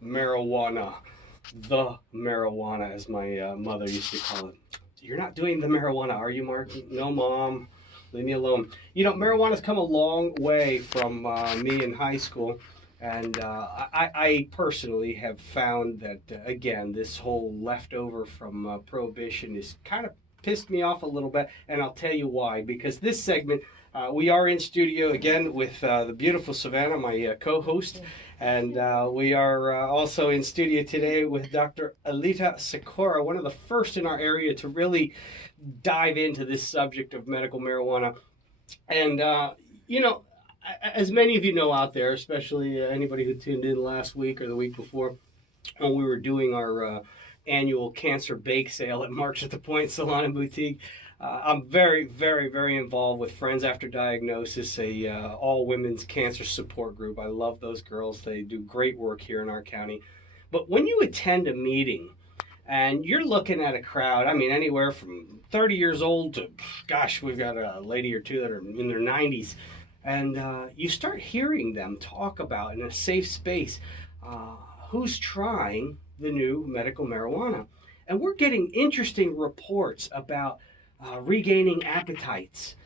medical marijuana. The marijuana, as my mother used to call it. You're not doing the marijuana, are you, Mark? No, Mom. Leave me alone. Marijuana's come a long way from me in high school. And I personally have found that, again, this whole leftover from Prohibition is kind of pissed me off a little bit. And I'll tell you why. Because this segment, we are in studio again with the beautiful Savannah, my co-host. And we are also in studio today with Dr. Alita Sikora, one of the first in our area to really dive into this subject of medical marijuana. And, as many of you know out there, especially anybody who tuned in last week or the week before, when we were doing our annual cancer bake sale at March at the Point Salon and Boutique, I'm very, very, very involved with Friends After Diagnosis, a all-women's cancer support group. I love those girls. They do great work here in our county. But when you attend a meeting and you're looking at a crowd, anywhere from 30 years old to, gosh, we've got a lady or two that are in their 90s, and you start hearing them talk about, in a safe space, who's trying the new medical marijuana. And we're getting interesting reports about regaining appetites,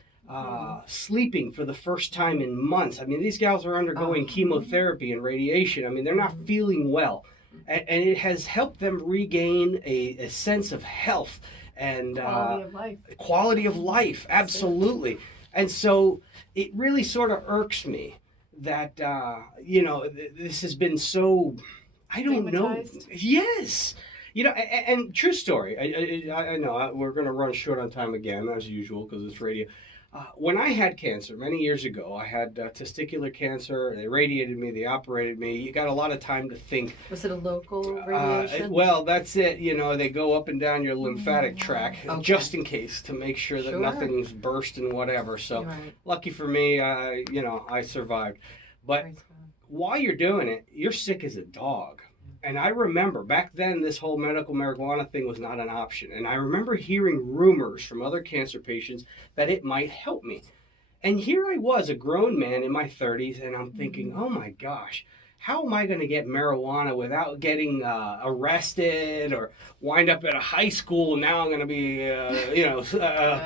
sleeping for the first time in months. These gals are undergoing chemotherapy and radiation. They're not feeling well. And it has helped them regain a sense of health and quality of life. Absolutely. And so it really sort of irks me that, this has been so, I don't know. Yes. And true story. I know we're going to run short on time again, as usual, because it's radio. When I had cancer many years ago, I had testicular cancer. They radiated me. They operated me. You got a lot of time to think. Was it a local radiation? Well, that's it. They go up and down your lymphatic tract just in case to make sure that nothing's burst and whatever. So lucky for me, I survived. But while you're doing it, you're sick as a dog. And I remember back then this whole medical marijuana thing was not an option. And I remember hearing rumors from other cancer patients that it might help me. And here I was, a grown man in my 30s, and I'm thinking, oh my gosh, how am I going to get marijuana without getting arrested or wind up at a high school? Now I'm going to be, a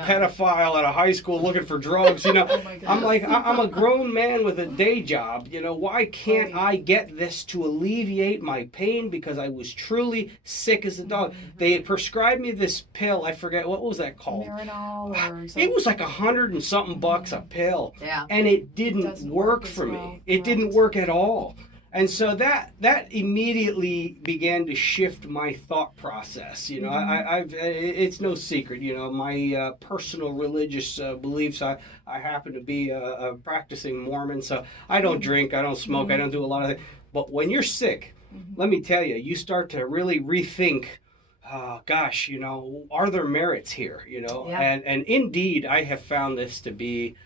pedophile at a high school looking for drugs. I'm like, I'm a grown man with a day job. Why can't I get this to alleviate my pain? Because I was truly sick as a dog. They had prescribed me this pill. I forget, what was that called? Marinol or something. It was like $100 and something bucks a pill. Yeah. And it didn't work for me. It didn't work at all. And so that immediately began to shift my thought process. It's no secret. My personal religious beliefs. I happen to be a practicing Mormon, so I don't drink, I don't smoke, I don't do a lot of things. But when you're sick, let me tell you, you start to really rethink. Are there merits here? And indeed, I have found this to be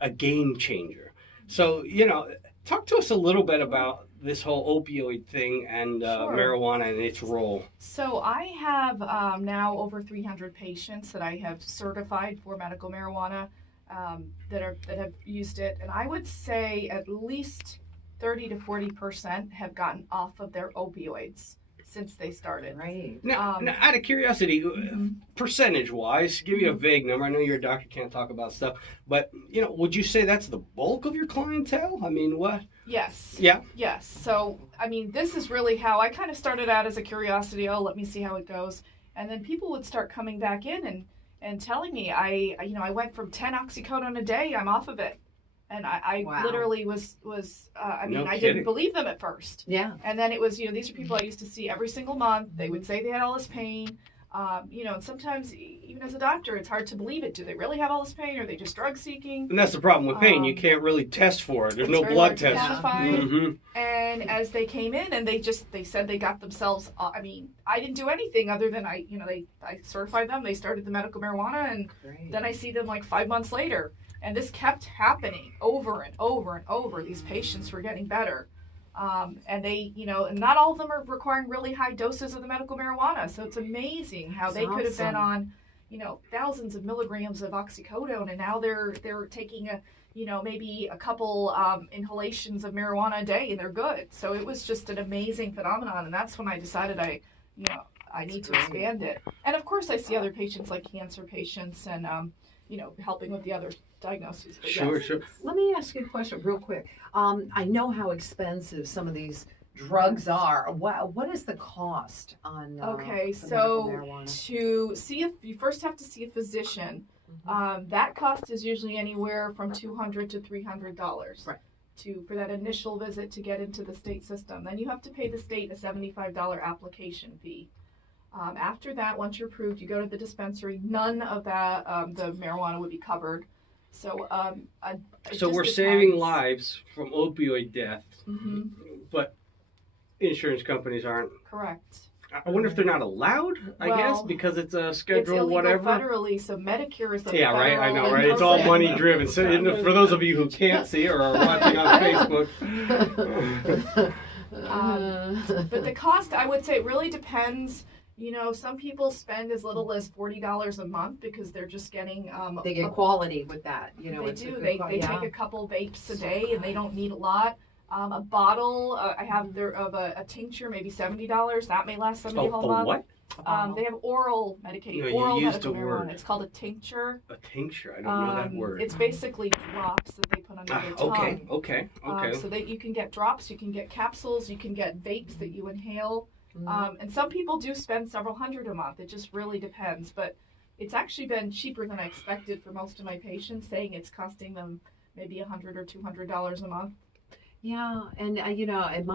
a game changer. So talk to us a little bit about this whole opioid thing and marijuana and its role. So I have now over 300 patients that I have certified for medical marijuana that have used it, and I would say at least 30 to 40% have gotten off of their opioids since they started. Right. Now, out of curiosity, percentage-wise, give you a vague number. I know you're a doctor, can't talk about stuff, but would you say that's the bulk of your clientele? What? Yes. Yeah. Yes. So, this is really how I kind of started out as a curiosity. Oh, let me see how it goes, and then people would start coming back in and telling me, I went from 10 oxycodone a day. I'm off of it. And I literally was No I kidding. didn't believe them at first. Yeah. And then it was, these are people I used to see every single month. They would say they had all this pain. And sometimes even as a doctor, it's hard to believe it. Do they really have all this pain, or are they just drug seeking? And that's the problem with pain. You can't really test for it. There's no blood test. And as they came in and they said they got themselves, I didn't do anything other than I certified them. They started the medical marijuana, and then I see them like 5 months later. And this kept happening over and over and over. These patients were getting better. And they, and not all of them are requiring really high doses of the medical marijuana. So it's amazing how they could have been on, thousands of milligrams of oxycodone, and now they're taking maybe a couple inhalations of marijuana a day and they're good. So it was just an amazing phenomenon. And that's when I decided I need to expand it. And of course I see other patients like cancer patients and, helping with the other diagnoses. But Sure, yes. sure. Let me ask you a question real quick. I know how expensive some of these drugs are. What is the cost on Okay, for so medical marijuana? to see if you first have to see a physician, that cost is usually anywhere from $200 to $300. Right. For that initial visit to get into the state system. Then you have to pay the state a $75 application fee. After that, once you're approved, you go to the dispensary. None of that the marijuana would be covered. So So we're saving lives from opioid death, Mm-hmm. but insurance companies aren't. Correct. I wonder if they're not allowed, I guess, Well, because it's a It's schedule illegal whatever. federally, so Medicare is a Yeah, right. I know, federal right? It's all program. money driven. So, for those of you who can't see or are watching on Facebook, But the cost, I would say, it really depends. Some people spend as little as $40 a month because they're just getting. They get quality with that. They It's a do. good They yeah. take a couple vapes a day and they don't need a lot. A bottle, I have there of a tincture, maybe $70. That may last somebody a whole month. what? They have oral medication, No, you oral used medical a marijuana. word. It's called a tincture. A tincture. I don't know that word. It's basically drops that they put under their tongue. Okay. So that you can get drops, you can get capsules, you can get vapes that you inhale. And some people do spend several hundred a month. It just really depends. But it's actually been cheaper than I expected for most of my patients, saying it's costing them maybe $100 or $200 a month. Yeah, and it